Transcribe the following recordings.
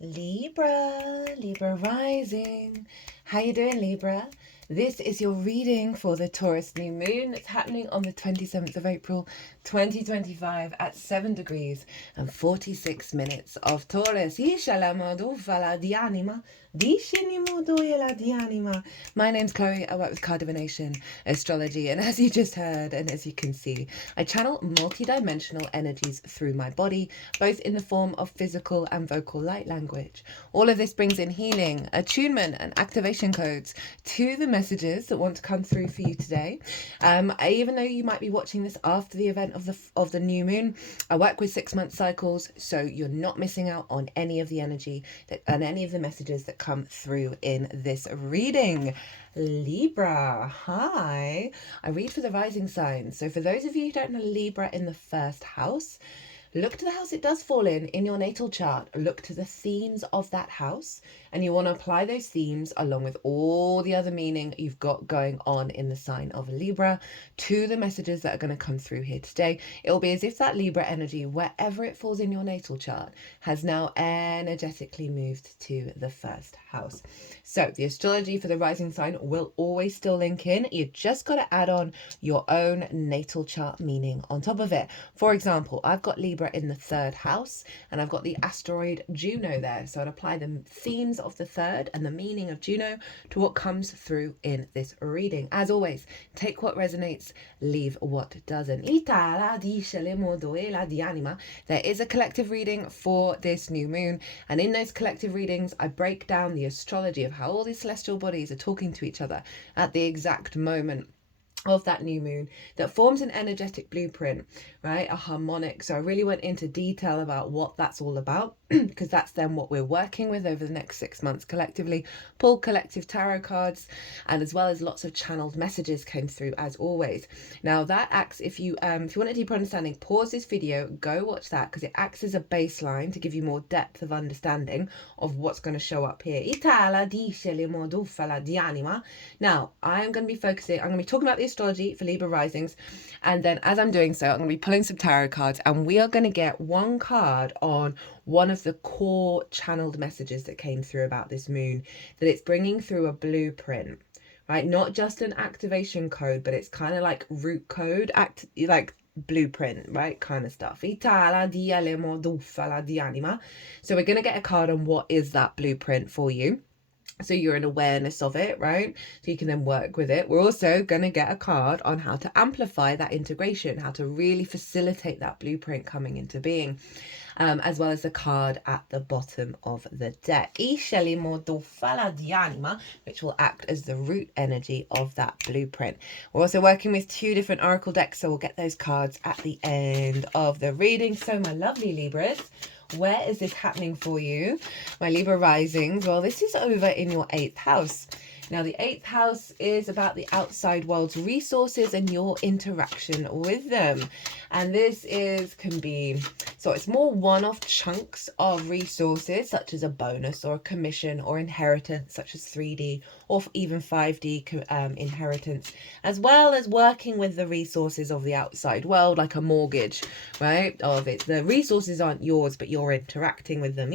Libra rising. How you doing, Libra? This is your reading for the Taurus new moon. It's happening on the 27th of April, 2025 at 7 degrees and 46 minutes of Taurus. My name's Chloe. I work with card divination, astrology, and as you just heard, and as you can see, I channel multi-dimensional energies through my body, both in the form of physical and vocal light language. All of this brings in healing, attunement, and activation codes to the messages that want to come through for you today. Even though you might be watching this after the event of the new moon, I work with 6-month cycles, so you're not missing out on any of the energy and any of the messages that come through in this reading. Libra, hi. I read for the rising signs. So for those of you who don't know Libra in the first house, look to the house it does fall in your natal chart. Look to the themes of that house, and you want to apply those themes along with all the other meaning you've got going on in the sign of Libra to the messages that are going to come through here today. It'll be as if that Libra energy, wherever it falls in your natal chart, has now energetically moved to the first house. So the astrology for the rising sign will always still link in. You just got to add on your own natal chart meaning on top of it. For example, I've got Libra in the 3rd house, and I've got the asteroid Juno there. So I'd apply the themes of the 3rd and the meaning of Juno to what comes through in this reading. As always, take what resonates, leave what doesn't. There is a collective reading for this new moon, and in those collective readings, I break down the astrology of how all these celestial bodies are talking to each other at the exact moment of that new moon that forms an energetic blueprint, right? A harmonic. So I really went into detail about what that's all about because that's then what we're working with over the next 6 months collectively. Pull collective tarot cards, and as well as lots of channeled messages came through as always. Now that acts, if you want a deeper understanding, pause this video, go watch that, because it acts as a baseline to give you more depth of understanding of what's going to show up here. Now I'm going to be talking about the astrology for Libra risings, and then as I'm doing so, I'm going to be pulling some tarot cards, and we are going to get one card on one of the core channeled messages that came through about this moon, that it's bringing through a blueprint, right? Not just an activation code, but it's kind of like root code, like blueprint, right? Kind of stuff. So we're going to get a card on what is that blueprint for you, so you're in awareness of it, right? So you can then work with it. We're also going to get a card on how to amplify that integration, how to really facilitate that blueprint coming into being, as well as the card at the bottom of the deck, which will act as the root energy of that blueprint. We're also working with 2 different oracle decks, so we'll get those cards at the end of the reading. So my lovely Libras, where is this happening for you? My Libra risings, well, this is over in your 8th house. Now, the 8th house is about the outside world's resources and your interaction with them. And this can be, so it's more one-off chunks of resources, such as a bonus or a commission or inheritance, such as 3D or even 5D inheritance, as well as working with the resources of the outside world, like a mortgage, right? The resources aren't yours, but you're interacting with them.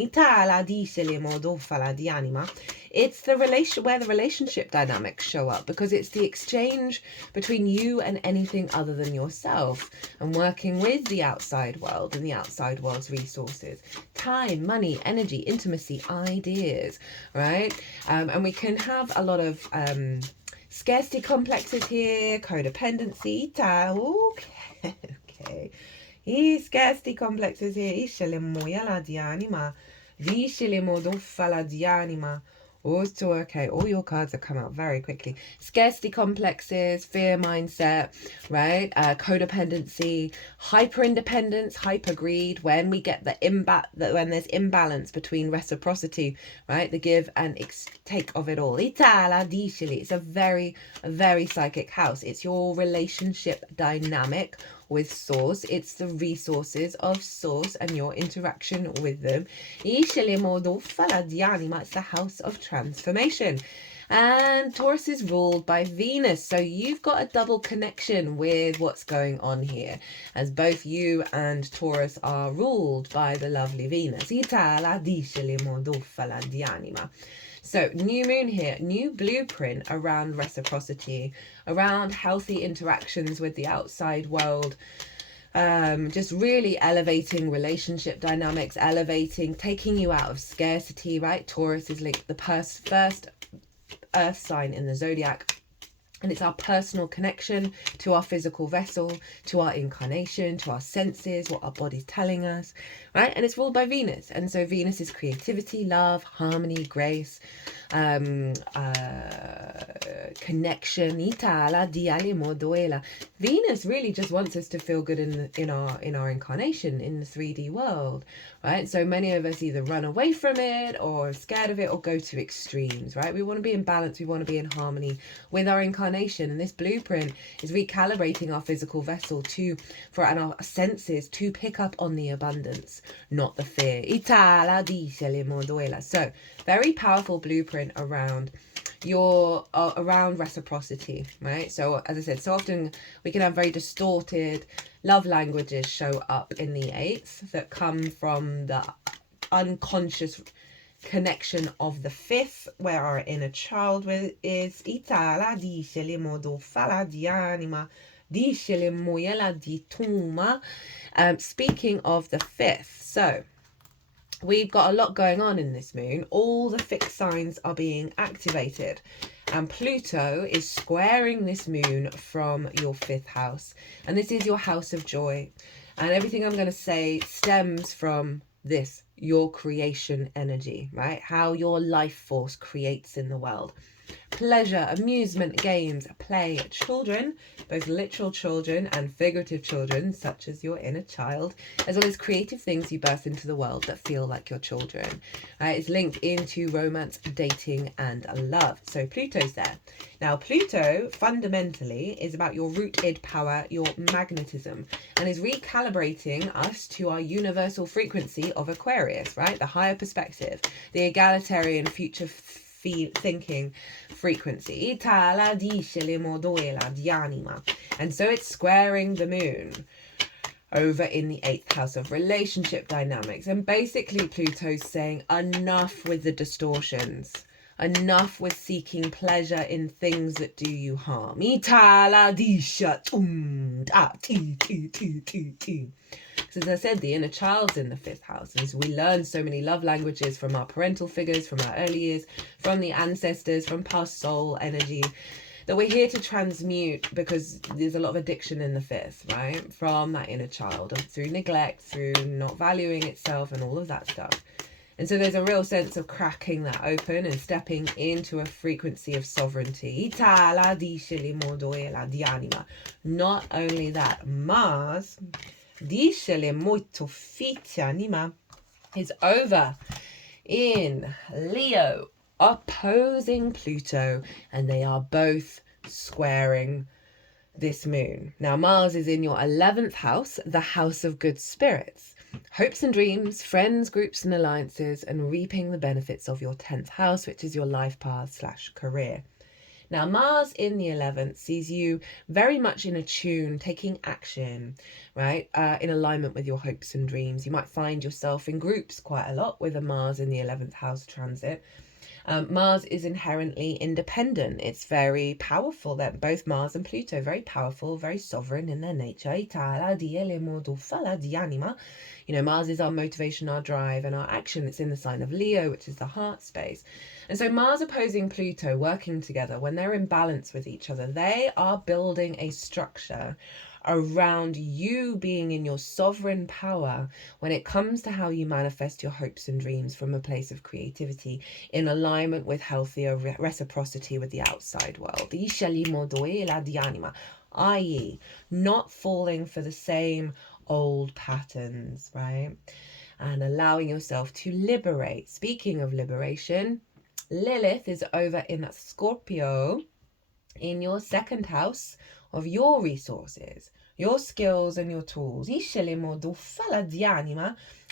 It's the where the relationship dynamics show up, because it's the exchange between you and anything other than yourself, and working with the outside world and the outside world's resources, time, money, energy, intimacy, ideas, right? And we can have a lot of scarcity complexes here, codependency, okay. Scarcity complexes here. Okay, all your cards have come out very quickly. Scarcity complexes, fear mindset, right? Codependency, hyper independence, hyper greed. When we get when there's imbalance between reciprocity, right? The give and take of it all. It's a very, very psychic house. It's your relationship dynamic with source. It's the resources of source and your interaction with them. It's the house of transformation. And Taurus is ruled by Venus. So you've got a double connection with what's going on here, as both you and Taurus are ruled by the lovely Venus. So new moon here, new blueprint around reciprocity, around healthy interactions with the outside world. Just really elevating relationship dynamics, taking you out of scarcity, right? Taurus is linked the first earth sign in the zodiac, and it's our personal connection to our physical vessel, to our incarnation, to our senses, what our body's telling us, right? And it's ruled by Venus. And so Venus is creativity, love, harmony, grace, connection. Venus really just wants us to feel good in our incarnation, in the 3D world, right? So many of us either run away from it or are scared of it or go to extremes, right? We want to be in balance. We want to be in harmony with our incarnation. And this blueprint is recalibrating our physical vessel and our senses to pick up on the abundance, not the fear. So very powerful blueprint around around reciprocity, right? So as I said, so often we can have very distorted love languages show up in the 8th that come from the unconscious connection of the 5th, where our inner child is. Speaking of the 5th, so we've got a lot going on in this moon. All the fixed signs are being activated, and Pluto is squaring this moon from your 5th house, and this is your house of joy, and everything I'm going to say stems from this, your creation energy, right? How your life force creates in the world. Pleasure, amusement, games, play, children, both literal children and figurative children, such as your inner child, as well as creative things you birth into the world that feel like your children. It's linked into romance, dating, and love. So Pluto's there. Now, Pluto fundamentally is about your rooted power, your magnetism, and is recalibrating us to our universal frequency of Aquarius, right? The higher perspective, the egalitarian future thinking frequency. And so it's squaring the moon over in the 8th house of relationship dynamics. And basically Pluto's saying enough with the distortions. Enough with seeking pleasure in things that do you harm. Because as I said, the inner child's in the 5th house. And so we learn so many love languages from our parental figures, from our early years, from the ancestors, from past soul energy, that we're here to transmute, because there's a lot of addiction in the 5th, right? From that inner child, through neglect, through not valuing itself and all of that stuff. And so there's a real sense of cracking that open and stepping into a frequency of sovereignty. Not only that, Mars is over in Leo, opposing Pluto, and they are both squaring this moon. Now, Mars is in your 11th house, the house of good spirits, hopes and dreams, friends, groups and alliances, and reaping the benefits of your 10th house, which is your life path / career. Now, Mars in the 11th sees you very much in attune, taking action, right? In alignment with your hopes and dreams. You might find yourself in groups quite a lot with a Mars in the 11th house transit. Mars is inherently independent. It's very powerful. That both Mars and Pluto, very powerful, very sovereign in their nature. You know, Mars is our motivation, our drive, and our action. It's in the sign of Leo, which is the heart space. And so Mars opposing Pluto, working together, when they're in balance with each other, they are building a structure around you being in your sovereign power when it comes to how you manifest your hopes and dreams from a place of creativity, in alignment with healthier reciprocity with the outside world. I.e., not falling for the same old patterns, right? And allowing yourself to liberate. Speaking of liberation, Lilith is over in Scorpio, in your 2nd house of your resources, your skills and your tools,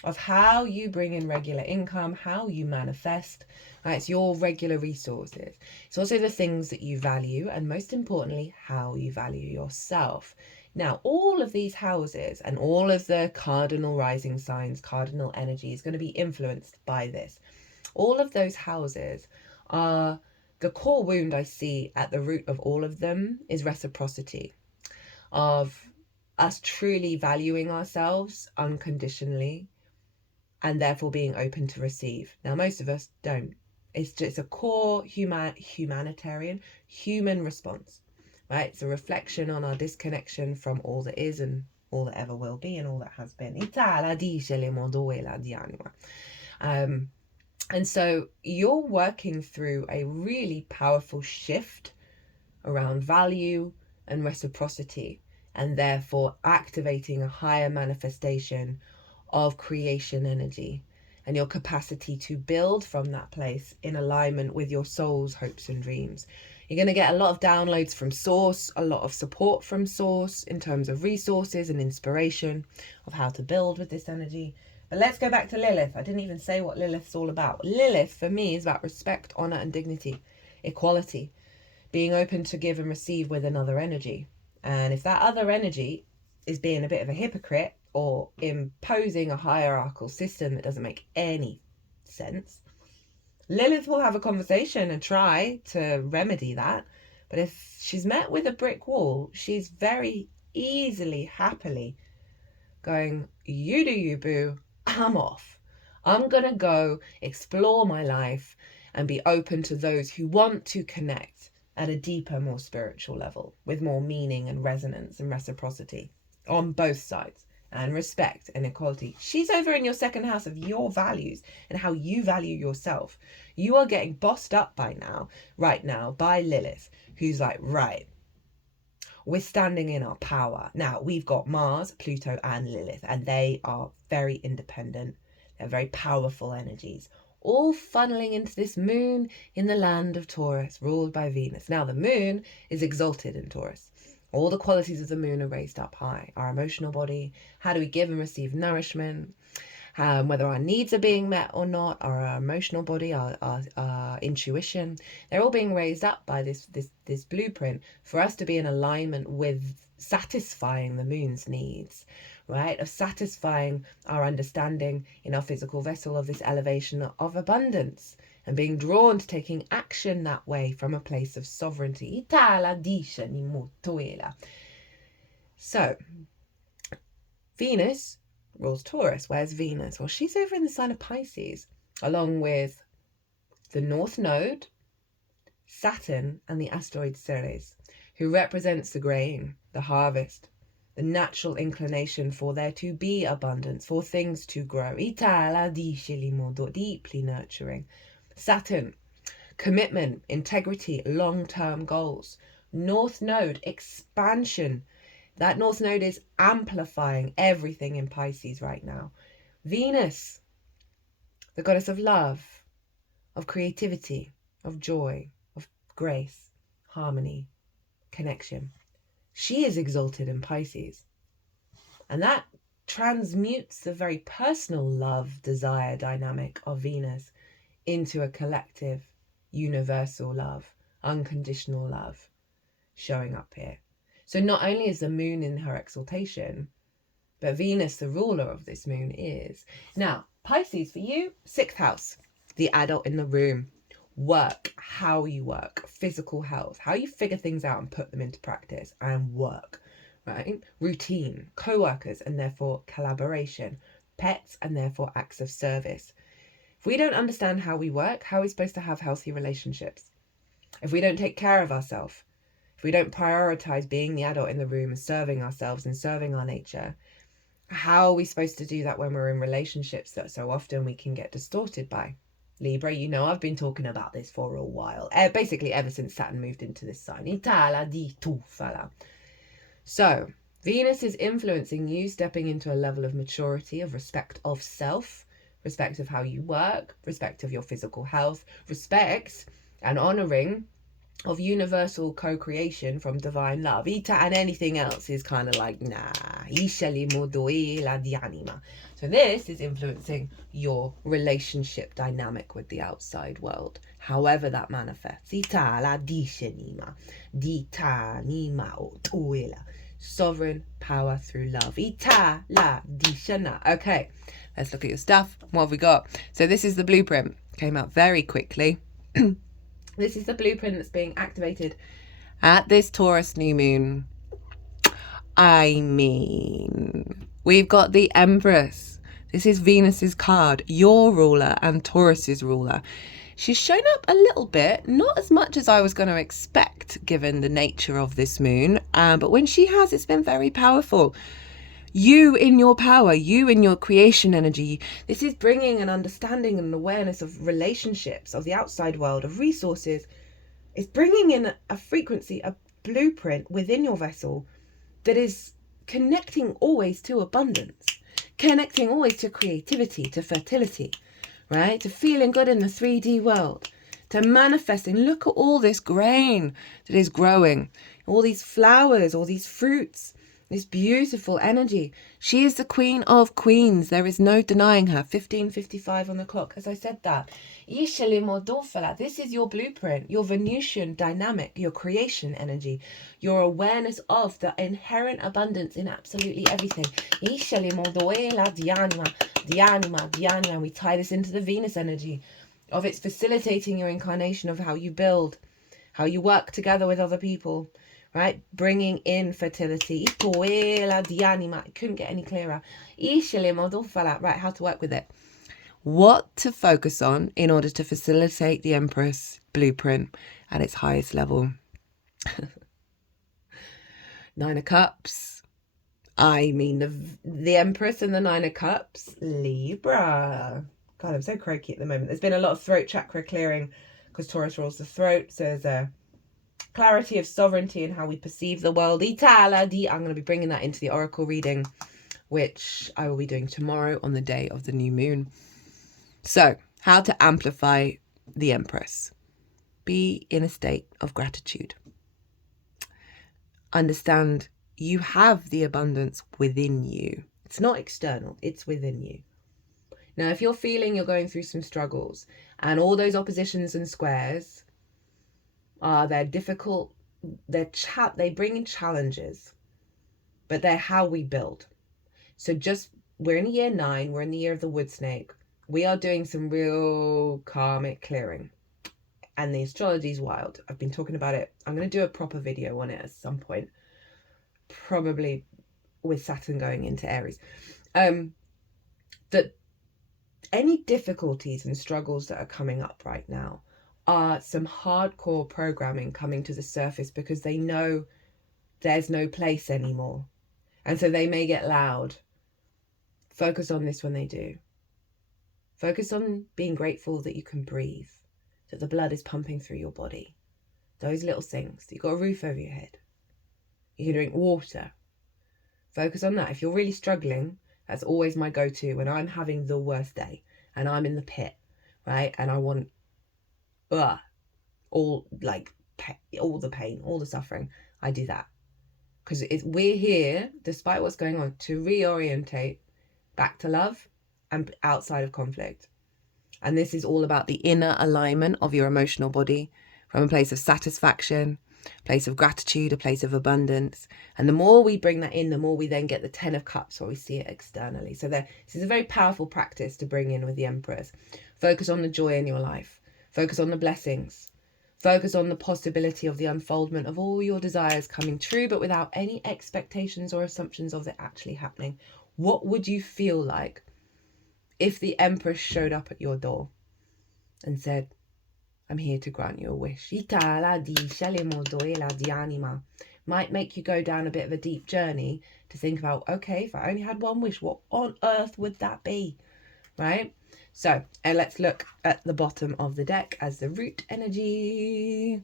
of how you bring in regular income, how you manifest. Right? It's your regular resources. It's also the things that you value, and most importantly, how you value yourself. Now, all of these houses and all of the cardinal rising signs, cardinal energy is going to be influenced by this. All of those houses are the core wound I see at the root of all of them is reciprocity, of us truly valuing ourselves unconditionally and therefore being open to receive. Now, most of us don't. It's just a core humanitarian, human response, right? It's a reflection on our disconnection from all that is and all that ever will be and all that has been. And so you're working through a really powerful shift around value and reciprocity, and therefore activating a higher manifestation of creation energy and your capacity to build from that place in alignment with your soul's hopes and dreams. You're going to get a lot of downloads from source, a lot of support from source in terms of resources and inspiration of how to build with this energy. But let's go back to Lilith. I didn't even say what Lilith's all about. Lilith, for me, is about respect, honor, and dignity, equality, being open to give and receive with another energy. And if that other energy is being a bit of a hypocrite or imposing a hierarchical system that doesn't make any sense, Lilith will have a conversation and try to remedy that. But if she's met with a brick wall, she's very easily, happily going, you do you, boo. I'm off. I'm going to go explore my life and be open to those who want to connect at a deeper, more spiritual level with more meaning and resonance and reciprocity on both sides and respect and equality. She's over in your second house of your values and how you value yourself. You are getting bossed up right now by Lilith, who's like, right, we're standing in our power. Now, we've got Mars, Pluto, and Lilith, and they are very independent. They're very powerful energies, all funneling into this moon in the land of Taurus, ruled by Venus. Now, the moon is exalted in Taurus. All the qualities of the moon are raised up high. Our emotional body, how do we give and receive nourishment, whether our needs are being met or not, our emotional body, our intuition, they're all being raised up by this blueprint for us to be in alignment with satisfying the moon's needs, right? Of satisfying our understanding in our physical vessel of this elevation of abundance and being drawn to taking action that way from a place of sovereignty. So, Venus rules Taurus. Where's Venus? Well, she's over in the sign of Pisces, along with the North Node, Saturn, and the asteroid Ceres, who represents the grain, the harvest, the natural inclination for there to be abundance, for things to grow. Deeply nurturing. Saturn, commitment, integrity, long-term goals. North Node, expansion. That North Node is amplifying everything in Pisces right now. Venus, the goddess of love, of creativity, of joy, of grace, harmony, connection. She is exalted in Pisces. And that transmutes the very personal love, desire dynamic of Venus into a collective, universal love, unconditional love showing up here. So not only is the moon in her exaltation, but Venus, the ruler of this moon, is. Now, Pisces, for you, 6th house, the adult in the room. Work, how you work, physical health, how you figure things out and put them into practice, and work, right? Routine, co-workers, and therefore collaboration, pets, and therefore acts of service. If we don't understand how we work, how are we supposed to have healthy relationships? If we don't take care of ourselves, if we don't prioritize being the adult in the room and serving ourselves and serving our nature, how are we supposed to do that when we're in relationships that so often we can get distorted by? Libra, you know I've been talking about this for a while. Basically ever since Saturn moved into this sign. So, Venus is influencing you, stepping into a level of maturity, of respect of self, respect of how you work, respect of your physical health, respect and honouring of universal co-creation from divine love. Ita and anything else is kind of like, nah. So this is influencing your relationship dynamic with the outside world, however that manifests. Sovereign power through love. Okay, let's look at your stuff. What have we got? So this is the blueprint. Came out very quickly. This is the blueprint that's being activated at this Taurus new moon. I mean, we've got the Empress. This is Venus's card, your ruler and Taurus's ruler. She's shown up a little bit, not as much as I was going to expect given the nature of this moon, but when she has, it's been very powerful. You in your power, you in your creation energy. This is bringing an understanding and awareness of relationships, of the outside world, of resources. It's bringing in a frequency, a blueprint within your vessel that is connecting always to abundance, connecting always to creativity, to fertility, right? To feeling good in the 3D world, to manifesting. Look at all this grain that is growing, all these flowers, all these fruits. This beautiful energy. She is the queen of queens. There is no denying her. 15:55 on the clock. As I said that. This is your blueprint, your Venusian dynamic, your creation energy, your awareness of the inherent abundance in absolutely everything. And we tie this into the Venus energy of it's facilitating your incarnation of how you build, how you work together with other people. Right, bringing in fertility. Couldn't get any clearer. Right, how to work with it. What to focus on in order to facilitate the Empress blueprint at its highest level. 9 of Cups. I mean, the Empress and the 9 of Cups. Libra. God, I'm so croaky at the moment. There's been a lot of throat chakra clearing because Taurus rules the throat. So there's a clarity of sovereignty and how we perceive the world. I'm going to be bringing that into the oracle reading, which I will be doing tomorrow on the day of the new moon. So, how to amplify the Empress. Be in a state of gratitude. Understand you have the abundance within you. It's not external, it's within you. Now, if you're feeling you're going through some struggles and all those oppositions and squares, they're difficult, they bring in challenges, but they're how we build. So we're in year 9, we're in the year of the wood snake. We are doing some real karmic clearing. And the astrology is wild. I've been talking about it. I'm going to do a proper video on it at some point. Probably with Saturn going into Aries. That any difficulties and struggles that are coming up right now are some hardcore programming coming to the surface because they know there's no place anymore. And so they may get loud. Focus on this when they do. Focus on being grateful that you can breathe, that the blood is pumping through your body. Those little things. You've got a roof over your head. You can drink water. Focus on that. If you're really struggling, that's always my go-to when I'm having the worst day and I'm in the pit, right? And I want all the pain, all the suffering. I do that because we're here, despite what's going on, to reorientate back to love and outside of conflict. And this is all about the inner alignment of your emotional body from a place of satisfaction, a place of gratitude, a place of abundance. And the more we bring that in, the more we then get the 10 of Cups where we see it externally. So this is a very powerful practice to bring in with the Empress. Focus on the joy in your life. Focus on the blessings. Focus on the possibility of the unfoldment of all your desires coming true, but without any expectations or assumptions of it actually happening. What would you feel like if the Empress showed up at your door and said, I'm here to grant you a wish? Might make you go down a bit of a deep journey to think about, okay, if I only had one wish, what on earth would that be? Right? So, let's look at the bottom of the deck as the root energy.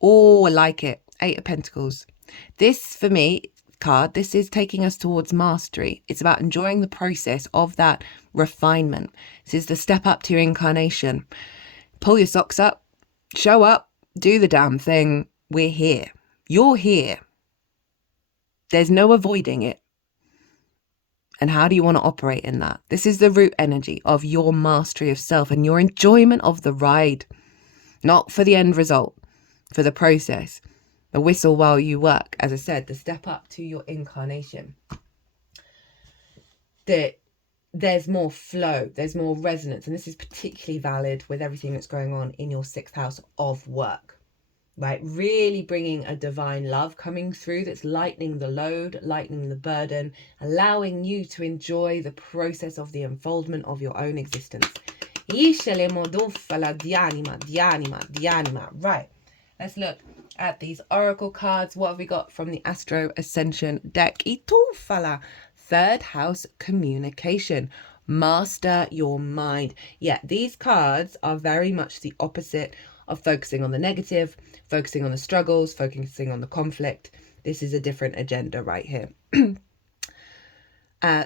Oh, I like it. 8 of Pentacles. This, for me, card, this is taking us towards mastery. It's about enjoying the process of that refinement. This is the step up to your incarnation. Pull your socks up, show up, Do the damn thing. We're here. You're here. There's no avoiding it. And how do you want to operate in that? This is the root energy of your mastery of self and your enjoyment of the ride. Not for the end result, for the process. The whistle while you work. As I said, the step up to your incarnation. That there's more flow, there's more resonance. And this is particularly valid with everything that's going on in your 6th house of work. Right, really bringing a divine love coming through that's lightening the load, lightening the burden, allowing you to enjoy the process of the unfoldment of your own existence. Right, let's look at these oracle cards. What have we got from the Astro Ascension deck? 3rd house communication. Master your mind. Yeah, these cards are very much the opposite of focusing on the negative, focusing on the struggles, focusing on the conflict. This is a different agenda right here.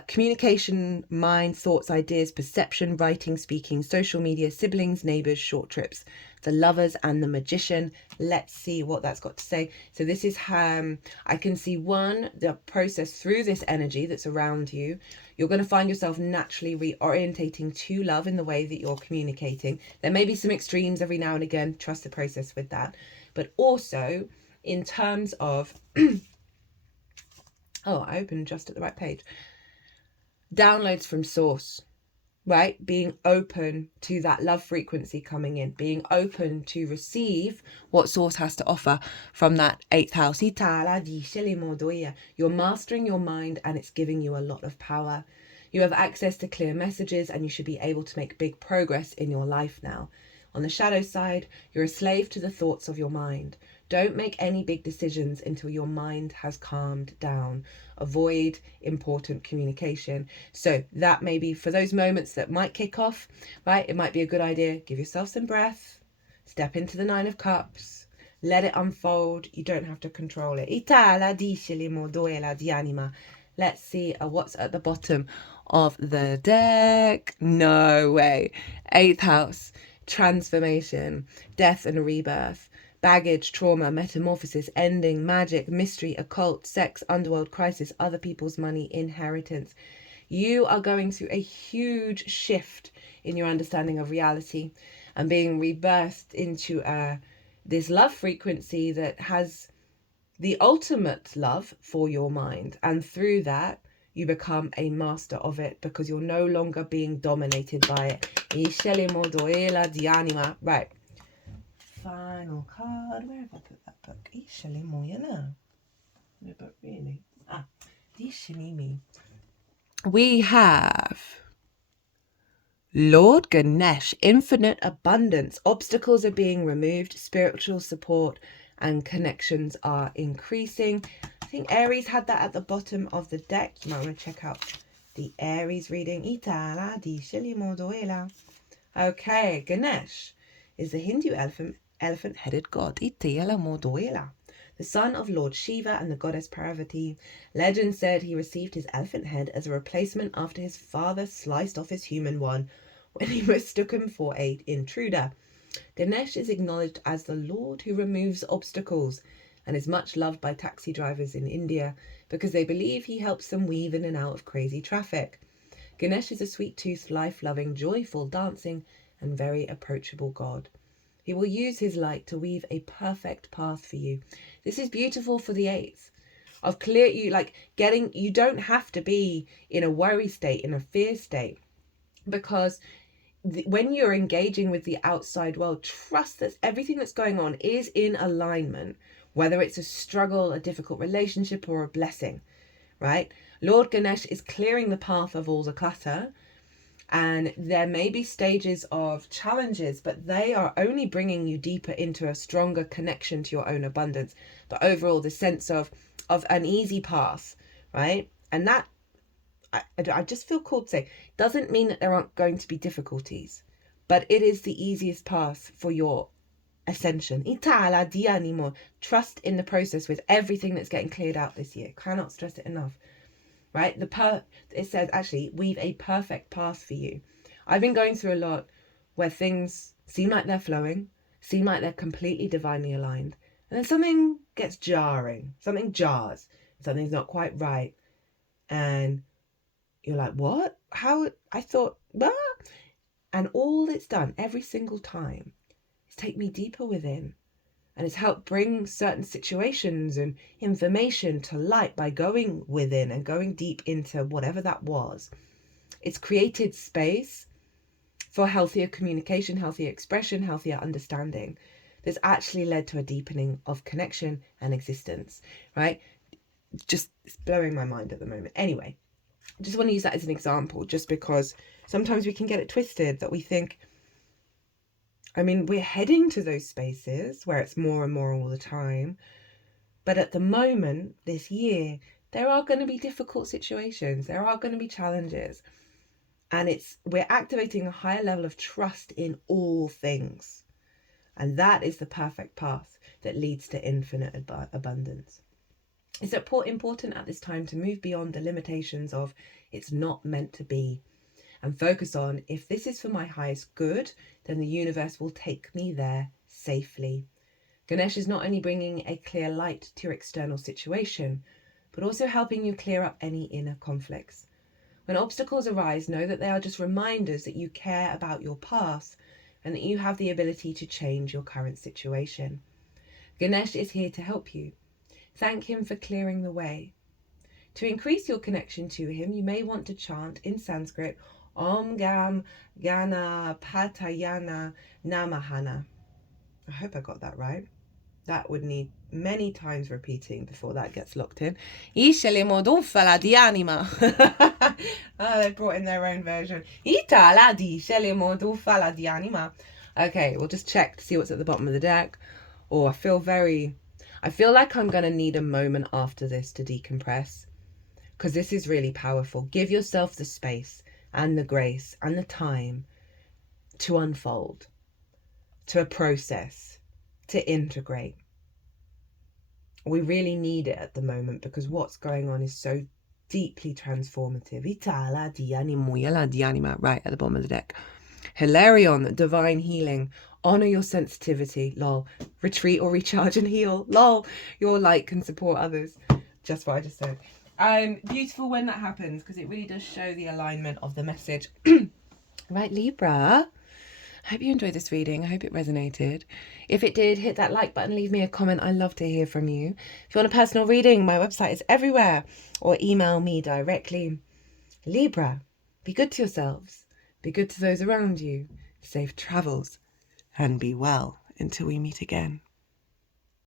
Communication, mind, thoughts, ideas, perception, writing, speaking, social media, siblings, neighbors, short trips, the Lovers and the Magician. Let's see what that's got to say. So this is I can see the process through this energy that's around you. You're going to find yourself naturally reorientating to love in the way that you're communicating. There may be some extremes every now and again. Trust the process with that. But also in terms of... oh, I opened just at the right page. Downloads from source, right? Being open to that love frequency coming in, being open to receive what source has to offer from that 8th house. You're mastering your mind and it's giving you a lot of power. You have access to clear messages and you should be able to make big progress in your life now. On the shadow side, you're a slave to the thoughts of your mind. Don't make any big decisions until your mind has calmed down. Avoid important communication. So that may be for those moments that might kick off, right? It might be a good idea. Give yourself some breath. Step into the 9 of Cups. Let it unfold. You don't have to control it. Let's see what's at the bottom of the deck. No way. 8th house. Transformation. Death and rebirth. Baggage, trauma, metamorphosis, ending, magic, mystery, occult, sex, underworld, crisis, other people's money, inheritance. You are going through a huge shift in your understanding of reality and being rebirthed into this love frequency that has the ultimate love for your mind. And through that, you become a master of it because you're no longer being dominated by it. Right. Final card. Where have I put that book? But really. We have Lord Ganesh, infinite abundance. Obstacles are being removed. Spiritual support and connections are increasing. I think Aries had that at the bottom of the deck. You might want to check out the Aries reading. Okay, Ganesh is the Hindu elephant-headed god, the son of Lord Shiva and the goddess Parvati. Legend said he received his elephant head as a replacement after his father sliced off his human one when he mistook him for an intruder. Ganesh is acknowledged as the lord who removes obstacles and is much loved by taxi drivers in India because they believe he helps them weave in and out of crazy traffic. Ganesh is a sweet-toothed, life-loving, joyful, dancing, and very approachable god. He will use his light to weave a perfect path for you. This is beautiful for the 8th. Of clear, you don't have to be in a worry state, in a fear state. Because when you're engaging with the outside world, trust that everything that's going on is in alignment. Whether it's a struggle, a difficult relationship, or a blessing, right? Lord Ganesh is clearing the path of all the clutter. And there may be stages of challenges, but they are only bringing you deeper into a stronger connection to your own abundance. But overall, the sense of an easy path, right? And that, I just feel called to say, doesn't mean that there aren't going to be difficulties, but it is the easiest path for your ascension. Trust in the process with everything that's getting cleared out this year. Cannot stress it enough. Right? It says actually weave a perfect path for you. I've been going through a lot where things seem like they're flowing seem like they're completely divinely aligned. And then something gets jarring, something jars, something's not quite right. And you're like, what? How? I thought, what? And all it's done every single time is take me deeper within. And it's helped bring certain situations and information to light by going within and going deep into whatever that was. It's created space for healthier communication, healthier expression, healthier understanding. That's actually led to a deepening of connection and existence, right? Just, it's blowing my mind at the moment. Anyway, I just want to use that as an example, just because sometimes we can get it twisted that we think, I mean, we're heading to those spaces where it's more and more all the time. But at the moment, this year, there are going to be difficult situations. There are going to be challenges. And we're activating a higher level of trust in all things. And that is the perfect path that leads to infinite abundance. It's important at this time to move beyond the limitations of it's not meant to be, and focus on, if this is for my highest good, then the universe will take me there safely. Ganesh is not only bringing a clear light to your external situation, but also helping you clear up any inner conflicts. When obstacles arise, know that they are just reminders that you care about your path and that you have the ability to change your current situation. Ganesh is here to help you. Thank him for clearing the way. To increase your connection to him, you may want to chant in Sanskrit, Om Gam Gana Patayana Namahana. I hope I got that right. That would need many times repeating before that gets locked in. Oh, they brought in their own version. Okay, we'll just check to see what's at the bottom of the deck. Oh, I feel like I'm going to need a moment after this to decompress, because this is really powerful. Give yourself the space and the grace and the time to unfold, to process, to integrate. We really need it at the moment because what's going on is so deeply transformative. Right at the bottom of the deck. Hilarion, divine healing. Honor your sensitivity, lol. Retreat or recharge and heal, lol. Your light can support others. Just what I just said. Beautiful when that happens, because it really does show the alignment of the message. Right, Libra. I hope you enjoyed this reading. I hope it resonated. If it did, hit that like button, leave me a comment. I love to hear from you. If you want a personal reading, my website is everywhere, or email me directly. Libra, be good to yourselves. Be good to those around you. Safe travels, and be well until we meet again.